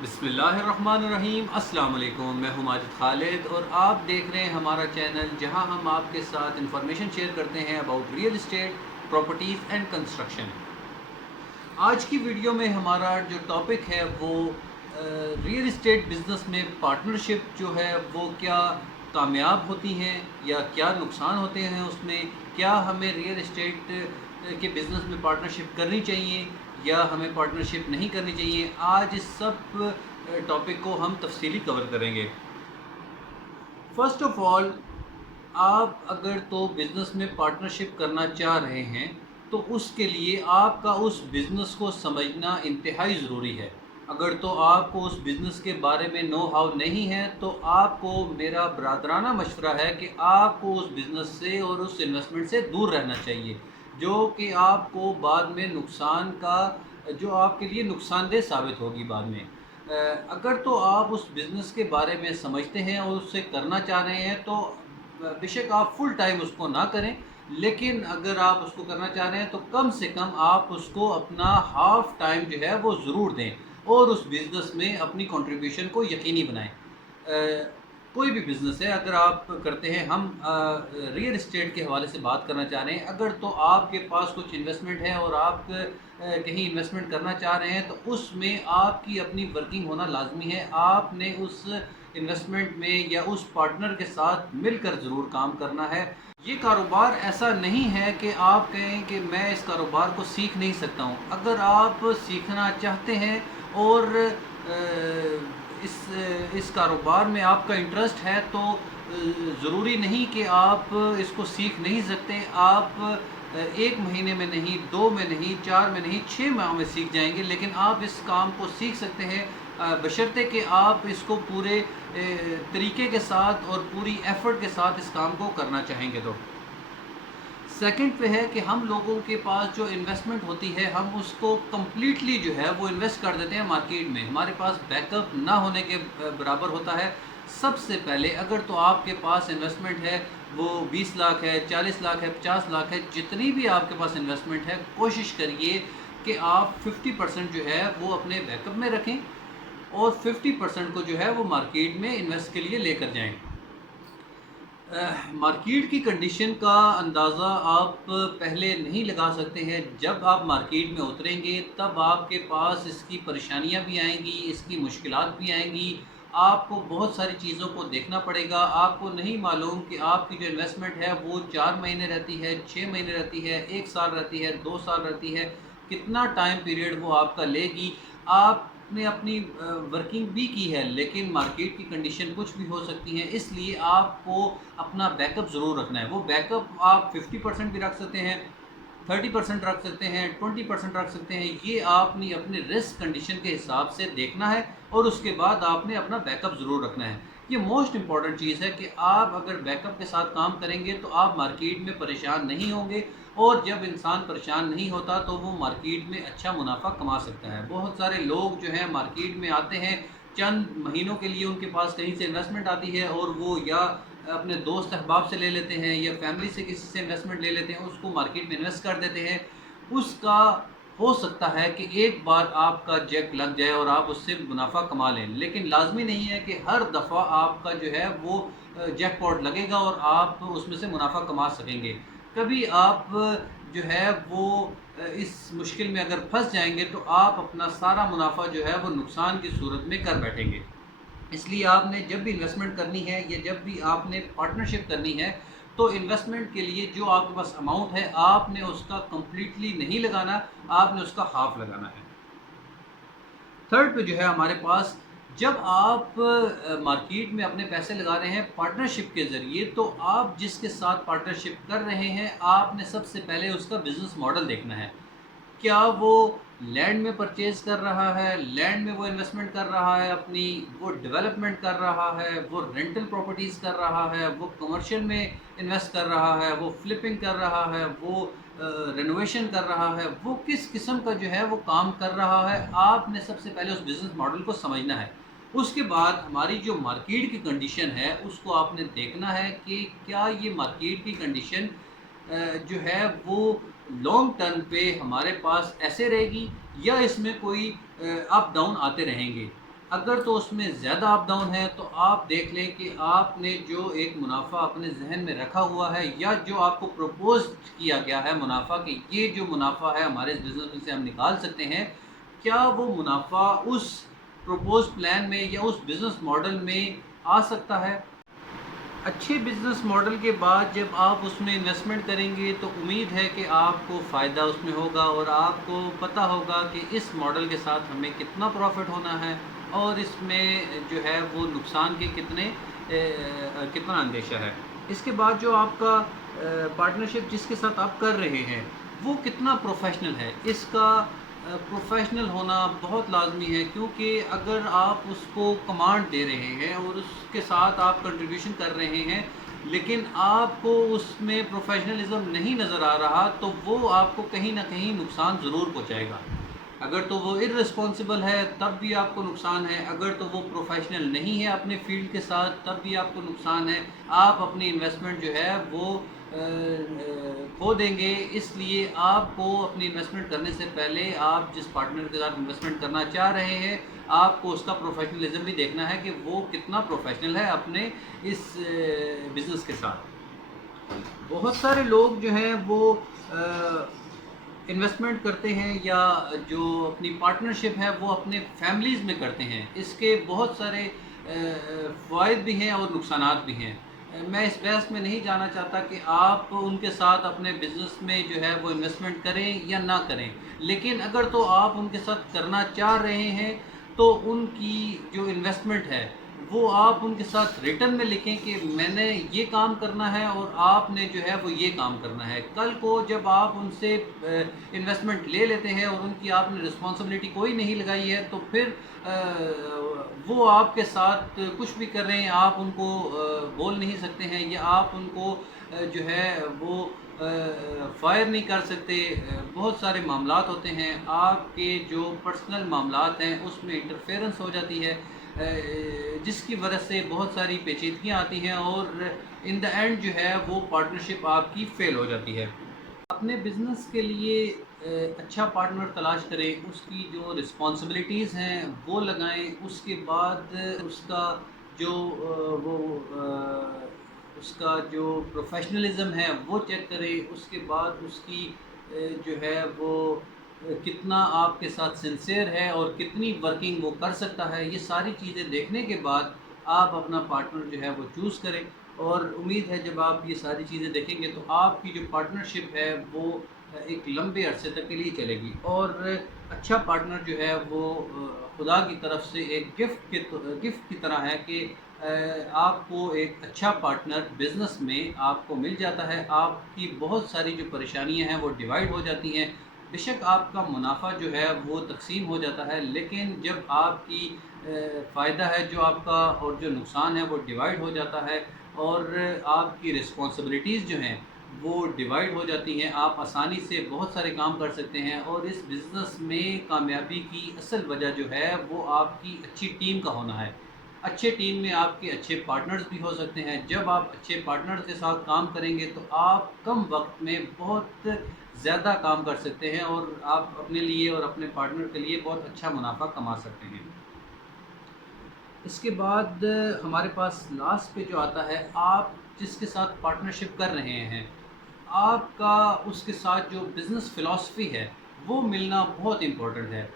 بسم اللہ الرحمن الرحیم۔ السلام علیکم، میں ہوں ماجد خالد اور آپ دیکھ رہے ہیں ہمارا چینل جہاں ہم آپ کے ساتھ انفارمیشن شیئر کرتے ہیں about real estate, properties and construction. آج کی ویڈیو میں ہمارا جو ٹاپک ہے وہ ریئل اسٹیٹ بزنس میں پارٹنرشپ جو ہے وہ کیا کامیاب ہوتی ہیں یا کیا نقصان ہوتے ہیں اس میں، کیا ہمیں ریئل اسٹیٹ کے بزنس میں پارٹنرشپ کرنی چاہیے یا ہمیں پارٹنرشپ نہیں کرنی چاہیے۔ آج اس سب ٹاپک کو ہم تفصیلی کور کریں گے۔ فرسٹ آف آل، آپ اگر تو بزنس میں پارٹنرشپ کرنا چاہ رہے ہیں تو اس کے لیے آپ کا اس بزنس کو سمجھنا انتہائی ضروری ہے۔ اگر تو آپ کو اس بزنس کے بارے میں نو ہاؤ نہیں ہے تو آپ کو میرا برادرانہ مشورہ ہے کہ آپ کو اس بزنس سے اور اس انویسٹمنٹ سے دور رہنا چاہیے، جو کہ آپ کو بعد میں نقصان کا، جو آپ کے لیے نقصان دہ ثابت ہوگی بعد میں۔ اگر تو آپ اس بزنس کے بارے میں سمجھتے ہیں اور اس سے کرنا چاہ رہے ہیں تو بے شک آپ فل ٹائم اس کو نہ کریں، لیکن اگر آپ اس کو کرنا چاہ رہے ہیں تو کم سے کم آپ اس کو اپنا ہاف ٹائم جو ہے وہ ضرور دیں اور اس بزنس میں اپنی کنٹریبیوشن کو یقینی بنائیں۔ کوئی بھی بزنس ہے اگر آپ کرتے ہیں، ہم ریئل اسٹیٹ کے حوالے سے بات کرنا چاہ رہے ہیں، اگر تو آپ کے پاس کچھ انویسٹمنٹ ہے اور آپ کہیں انویسٹمنٹ کرنا چاہ رہے ہیں تو اس میں آپ کی اپنی ورکنگ ہونا لازمی ہے۔ آپ نے اس انویسٹمنٹ میں یا اس پارٹنر کے ساتھ مل کر ضرور کام کرنا ہے۔ یہ کاروبار ایسا نہیں ہے کہ آپ کہیں کہ میں اس کاروبار کو سیکھ نہیں سکتا ہوں۔ اگر آپ سیکھنا چاہتے ہیں اور اس کاروبار میں آپ کا انٹرسٹ ہے تو ضروری نہیں کہ آپ اس کو سیکھ نہیں سکتے۔ آپ ایک مہینے میں نہیں، 2 میں نہیں، 4 میں نہیں، 6 ماہ میں سیکھ جائیں گے، لیکن آپ اس کام کو سیکھ سکتے ہیں بشرطے کہ آپ اس کو پورے طریقے کے ساتھ اور پوری ایفرٹ کے ساتھ اس کام کو کرنا چاہیں گے۔ تو سیکنڈ پہ ہے کہ ہم لوگوں کے پاس جو انویسٹمنٹ ہوتی ہے ہم اس کو کمپلیٹلی جو ہے وہ انویسٹ کر دیتے ہیں مارکیٹ میں، ہمارے پاس بیک اپ نہ ہونے کے برابر ہوتا ہے۔ سب سے پہلے اگر تو آپ کے پاس انویسٹمنٹ ہے وہ 20 لاکھ ہے، 40 لاکھ ہے، 50 لاکھ ہے، جتنی بھی آپ کے پاس انویسٹمنٹ ہے، کوشش کریے کہ آپ 50% جو ہے وہ اپنے بیک اپ میں رکھیں اور 50% کو جو ہے وہ مارکیٹ میں انویسٹ کے لیے لے کر جائیں۔ مارکیٹ کی کنڈیشن کا اندازہ آپ پہلے نہیں لگا سکتے ہیں۔ جب آپ مارکیٹ میں اتریں گے تب آپ کے پاس اس کی پریشانیاں بھی آئیں گی، اس کی مشکلات بھی آئیں گی، آپ کو بہت ساری چیزوں کو دیکھنا پڑے گا۔ آپ کو نہیں معلوم کہ آپ کی جو انویسٹمنٹ ہے وہ 4 مہینے رہتی ہے، 6 مہینے رہتی ہے، 1 سال رہتی ہے، 2 سال رہتی ہے، کتنا ٹائم پیریڈ وہ آپ کا لے گی۔ آپ نے اپنی ورکنگ بھی کی ہے لیکن مارکیٹ کی کنڈیشن کچھ بھی ہو سکتی ہے، اس لیے آپ کو اپنا بیک اپ ضرور رکھنا ہے۔ وہ بیک اپ آپ 50% بھی رکھ سکتے ہیں، 30% رکھ سکتے ہیں، 20% رکھ سکتے ہیں۔ یہ آپ نے اپنے رسک کنڈیشن کے حساب سے دیکھنا ہے اور اس کے بعد آپ نے اپنا بیک اپ ضرور رکھنا ہے۔ یہ موسٹ امپورٹنٹ چیز ہے کہ آپ اگر بیک اپ کے ساتھ کام کریں گے تو آپ مارکیٹ میں پریشان نہیں ہوں گے، اور جب انسان پریشان نہیں ہوتا تو وہ مارکیٹ میں اچھا منافع کما سکتا ہے۔ بہت سارے لوگ جو ہیں مارکیٹ میں آتے ہیں، چند مہینوں کے لیے ان کے پاس کہیں سے انویسٹمنٹ آتی ہے اور وہ یا اپنے دوست احباب سے لے لیتے ہیں یا فیملی سے کسی سے انویسٹمنٹ لے لیتے ہیں، اس کو مارکیٹ میں انویسٹ کر دیتے ہیں۔ اس کا ہو سکتا ہے کہ ایک بار آپ کا جیک لگ جائے اور آپ اس سے منافع کما لیں، لیکن لازمی نہیں ہے کہ ہر دفعہ آپ کا جو ہے وہ جیک پاٹ لگے گا اور آپ اس میں سے منافع کما سکیں گے۔ کبھی آپ جو ہے وہ اس مشکل میں اگر پھنس جائیں گے تو آپ اپنا سارا منافع جو ہے وہ نقصان کی صورت میں کر بیٹھیں گے۔ اس لیے آپ نے جب بھی انویسٹمنٹ کرنی ہے یا جب بھی آپ نے پارٹنرشپ کرنی ہے تو انویسٹمنٹ کے لیے جو آپ کے پاس اماؤنٹ ہے آپ نے اس کا کمپلیٹلی نہیں لگانا، آپ نے اس کا ہاف لگانا ہے۔ تھرڈ پہ جو ہے ہمارے پاس، جب آپ مارکیٹ میں اپنے پیسے لگا رہے ہیں پارٹنرشپ کے ذریعے تو آپ جس کے ساتھ پارٹنرشپ کر رہے ہیں آپ نے سب سے پہلے اس کا بزنس ماڈل دیکھنا ہے۔ کیا وہ لینڈ میں پرچیز کر رہا ہے، لینڈ میں وہ انویسٹمنٹ کر رہا ہے اپنی، وہ ڈیولپمنٹ کر رہا ہے، وہ رینٹل پراپرٹیز کر رہا ہے، وہ کمرشل میں انویسٹ کر رہا ہے، وہ فلپنگ کر رہا ہے، وہ رینوویشن کر رہا ہے، وہ کس قسم کا جو ہے وہ کام کر رہا ہے، آپ نے سب سے پہلے اس بزنس ماڈل کو سمجھنا ہے۔ اس کے بعد ہماری جو مارکیٹ کی کنڈیشن ہے اس کو آپ نے دیکھنا ہے کہ کیا یہ مارکیٹ کی کنڈیشن جو ہے وہ لانگ ٹرم پہ ہمارے پاس ایسے رہے گی یا اس میں کوئی اپ ڈاؤن آتے رہیں گے۔ اگر تو اس میں زیادہ اپ ڈاؤن ہے تو آپ دیکھ لیں کہ آپ نے جو ایک منافع اپنے ذہن میں رکھا ہوا ہے یا جو آپ کو پروپوز کیا گیا ہے منافع کہ یہ جو منافع ہے ہمارے اس بزنس میں سے ہم نکال سکتے ہیں، کیا وہ منافع اس پروپوز پلان میں یا اس بزنس ماڈل میں آ سکتا ہے؟ اچھے بزنس ماڈل کے بعد جب آپ اس میں انویسٹمنٹ کریں گے تو امید ہے کہ آپ کو فائدہ اس میں ہوگا اور آپ کو پتہ ہوگا کہ اس ماڈل کے ساتھ ہمیں کتنا پروفٹ ہونا ہے اور اس میں جو ہے وہ نقصان کے کتنا اندیشہ ہے۔ اس کے بعد جو آپ کا پارٹنرشپ جس کے ساتھ آپ کر رہے ہیں وہ کتنا پروفیشنل ہے، اس کا پروفیشنل ہونا بہت لازمی ہے، کیونکہ اگر آپ اس کو کمانڈ دے رہے ہیں اور اس کے ساتھ آپ کنٹریبیوشن کر رہے ہیں لیکن آپ کو اس میں پروفیشنلزم نہیں نظر آ رہا تو وہ آپ کو کہیں نہ کہیں نقصان ضرور پہنچائے گا۔ اگر تو وہ ارسپانسبل ہے تب بھی آپ کو نقصان ہے، اگر تو وہ پروفیشنل نہیں ہے اپنے فیلڈ کے ساتھ تب بھی آپ کو نقصان ہے۔ آپ اپنی انویسٹمنٹ جو ہے وہ کھو دیں گے، اس لیے آپ کو اپنی انویسٹمنٹ کرنے سے پہلے آپ جس پارٹنر کے ساتھ انویسٹمنٹ کرنا چاہ رہے ہیں آپ کو اس کا پروفیشنلزم بھی دیکھنا ہے کہ وہ کتنا پروفیشنل ہے اپنے اس بزنس کے ساتھ۔ بہت سارے لوگ جو ہیں وہ انویسٹمنٹ کرتے ہیں یا جو اپنی پارٹنرشپ ہے وہ اپنے فیملیز میں کرتے ہیں، اس کے بہت سارے فوائد بھی ہیں اور نقصانات بھی ہیں۔ میں اس بحث میں نہیں جانا چاہتا کہ آپ ان کے ساتھ اپنے بزنس میں جو ہے وہ انویسٹمنٹ کریں یا نہ کریں، لیکن اگر تو آپ ان کے ساتھ کرنا چاہ رہے ہیں تو ان کی جو انویسٹمنٹ ہے وہ آپ ان کے ساتھ ریٹن میں لکھیں کہ میں نے یہ کام کرنا ہے اور آپ نے جو ہے وہ یہ کام کرنا ہے۔ کل کو جب آپ ان سے انویسٹمنٹ لے لیتے ہیں اور ان کی آپ نے رسپانسبلٹی کوئی نہیں لگائی ہے تو پھر وہ آپ کے ساتھ کچھ بھی کر رہے ہیں، آپ ان کو بول نہیں سکتے ہیں یا آپ ان کو جو ہے وہ فائر نہیں کر سکتے۔ بہت سارے معاملات ہوتے ہیں، آپ کے جو پرسنل معاملات ہیں اس میں انٹرفیئرنس ہو جاتی ہے جس کی وجہ سے بہت ساری پیچیدگیاں آتی ہیں اور ان دا اینڈ جو ہے وہ پارٹنرشپ آپ کی فیل ہو جاتی ہے۔ اپنے بزنس کے لیے اچھا پارٹنر تلاش کریں، اس کی جو رسپانسبلٹیز ہیں وہ لگائیں، اس کے بعد اس کا جو وہ اس کا جو پروفیشنلزم ہے وہ چیک کریں، اس کے بعد اس کی جو ہے وہ کتنا آپ کے ساتھ سنسیئر ہے اور کتنی ورکنگ وہ کر سکتا ہے، یہ ساری چیزیں دیکھنے کے بعد آپ اپنا پارٹنر جو ہے وہ چوز کریں۔ اور امید ہے جب آپ یہ ساری چیزیں دیکھیں گے تو آپ کی جو پارٹنرشپ ہے وہ ایک لمبے عرصے تک کے لیے چلے گی، اور اچھا پارٹنر جو ہے وہ خدا کی طرف سے ایک گفٹ کی طرح ہے کہ آپ کو ایک اچھا پارٹنر بزنس میں آپ کو مل جاتا ہے، آپ کی بہت ساری جو پریشانیاں ہیں وہ ڈیوائیڈ ہو جاتی ہیں۔ بے شک آپ کا منافع جو ہے وہ تقسیم ہو جاتا ہے، لیکن جب آپ کی فائدہ ہے جو آپ کا اور جو نقصان ہے وہ ڈیوائیڈ ہو جاتا ہے اور آپ کی رسپانسبلٹیز جو ہیں وہ ڈیوائیڈ ہو جاتی ہیں، آپ آسانی سے بہت سارے کام کر سکتے ہیں۔ اور اس بزنس میں کامیابی کی اصل وجہ جو ہے وہ آپ کی اچھی ٹیم کا ہونا ہے۔ اچھے ٹیم میں آپ کے اچھے پارٹنرز بھی ہو سکتے ہیں، جب آپ اچھے پارٹنرز کے ساتھ کام کریں گے تو آپ کم وقت میں بہت زیادہ کام کر سکتے ہیں اور آپ اپنے لیے اور اپنے پارٹنر کے لیے بہت اچھا منافع کما سکتے ہیں۔ اس کے بعد ہمارے پاس لاسٹ پہ جو آتا ہے، آپ جس کے ساتھ پارٹنرشپ کر رہے ہیں آپ کا اس کے ساتھ جو بزنس فلاسفی ہے وہ ملنا بہت امپورٹنٹ ہے۔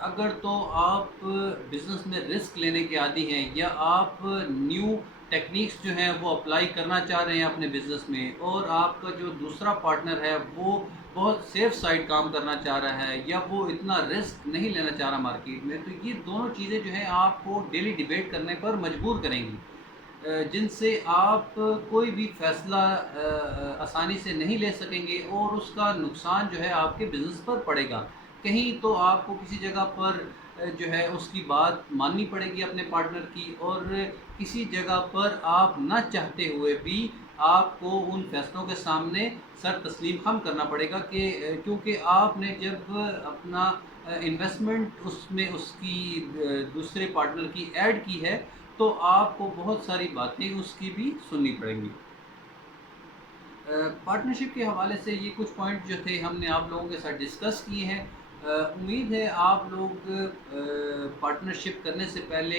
اگر تو آپ بزنس میں رسک لینے کے عادی ہیں یا آپ نیو ٹیکنیکس جو ہیں وہ اپلائی کرنا چاہ رہے ہیں اپنے بزنس میں، اور آپ کا جو دوسرا پارٹنر ہے وہ بہت سیف سائڈ کام کرنا چاہ رہا ہے یا وہ اتنا رسک نہیں لینا چاہ رہا مارکیٹ میں، تو یہ دونوں چیزیں جو ہیں آپ کو ڈیلی ڈیبیٹ کرنے پر مجبور کریں گی، جن سے آپ کوئی بھی فیصلہ آسانی سے نہیں لے سکیں گے اور اس کا نقصان جو ہے آپ کے بزنس پر پڑے گا۔ کہیں تو آپ کو کسی جگہ پر جو ہے اس کی بات ماننی پڑے گی اپنے پارٹنر کی، اور کسی جگہ پر آپ نہ چاہتے ہوئے بھی آپ کو ان فیصلوں کے سامنے سر تسلیم خم کرنا پڑے گا کہ کیونکہ آپ نے جب اپنا انویسٹمنٹ اس میں اس کی دوسرے پارٹنر کی ایڈ کی ہے تو آپ کو بہت ساری باتیں اس کی بھی سننی پڑیں گی۔ پارٹنرشپ کے حوالے سے یہ کچھ پوائنٹ جو تھے ہم نے آپ لوگوں کے ساتھ ڈسکس کیے ہیں۔ امید ہے آپ لوگ پارٹنرشپ کرنے سے پہلے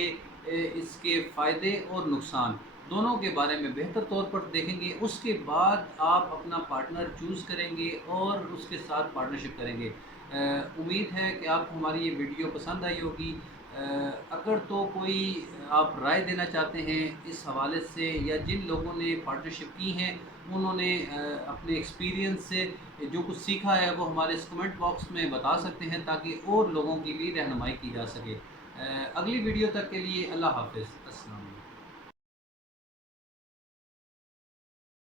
اس کے فائدے اور نقصان دونوں کے بارے میں بہتر طور پر دیکھیں گے، اس کے بعد آپ اپنا پارٹنر چوز کریں گے اور اس کے ساتھ پارٹنرشپ کریں گے۔ امید ہے کہ آپ کو ہماری یہ ویڈیو پسند آئی ہوگی۔ اگر تو کوئی آپ رائے دینا چاہتے ہیں اس حوالے سے، یا جن لوگوں نے پارٹنرشپ کی ہیں انہوں نے اپنے ایکسپیرینس سے جو کچھ سیکھا ہے وہ ہمارے اس کمنٹ باکس میں بتا سکتے ہیں، تاکہ اور لوگوں کی بھی رہنمائی کی جا سکے۔ اگلی ویڈیو تک کے لیے اللہ حافظ، السلام۔